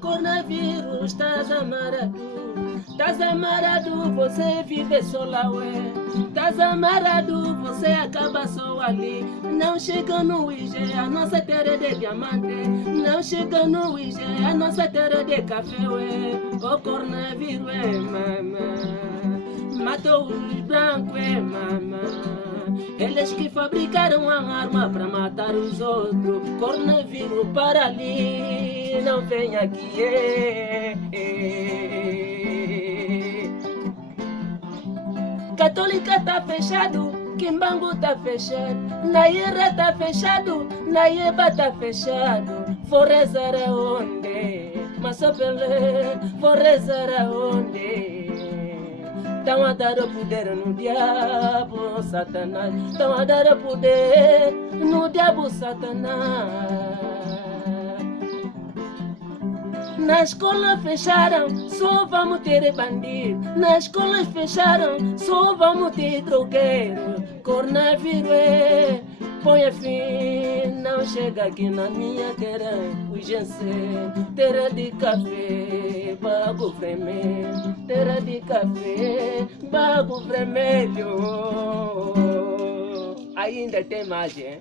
Coronavírus, estás amarado, você vive só lá, ué. Estás amarado, você acaba só ali. Não chega no IG, a nossa terra é de diamante. Não chega no IG, a nossa terra é de café, ué. O coronavírus, é mamã. Matou os brancos, é mamã. Eles que fabricaram a arma para matar os outros. Coronavírus, para ali, não vem aqui, Católica tá fechado, Kimbangu tá fechado, Naira tá fechado, Naieba tá fechado. Vou rezar aonde? Mas só pele, vou rezar aonde? Estão a dar o poder no diabo, Satanás. Estão a dar o poder no diabo, Satanás. Na escola fecharam, só vamos ter bandido. Nas escolas fecharam, só vamos ter drogueiro. Coronavírus, põe fim, não chega aqui na minha terra. Urgência, terra de café, bago vermelho. Terra de café, bago vermelho. Ainda tem mais, hein?